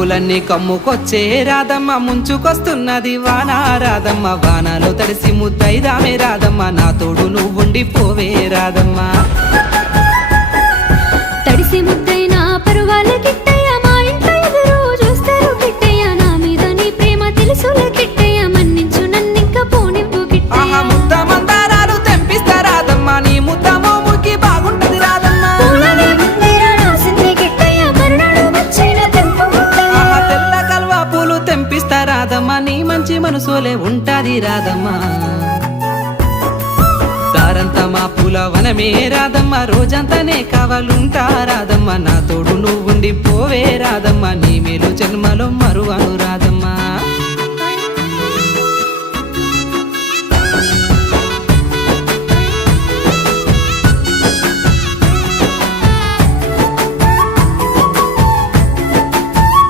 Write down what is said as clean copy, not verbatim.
పూలన్నీ కమ్ముకొచ్చే రాధమ్మ ముంచుకొస్తున్నది వాన రాధమ్మ వానలో తడిసి ముద్దైదామే రాధమ్మ నా తోడు నువ్వుండి పోవే రాధమ్మ తడిసి ముద్దైనా పరువాల కిట్టయ్య మా ఇంట్లో ఎదురు చూస్తారు కిట్టయ్య నా మీద నీ ప్రేమ తెలుసులే కిట్టయ్య మన్నించు నన్నింక పోనివ్వు కిట్టయ్య ముద్ద మందారాలు తెంపిస్తా రాధమ్మ నీ ముద్ద మోముకి బాగుంటది రాధమ్మ పూలనే ముందేర రాసింది కిట్టయ్య మరునాడు వచ్చిన తెంపు ముద్దయ్య తెల్ల కల్వా పూలు తెంపిస్తా రాధమ్మ నీ మంచి మనసులే ఉంటాది రాధమ్మ దారంతా మా పూల వనమే రాధమ్మ రోజంతానే కావాలుంటా రాధమ్మ నా తోడు నువ్వుండి పోవే రాధమ్మ నీ మేలు జన్మలో మరువను రాధమ్మ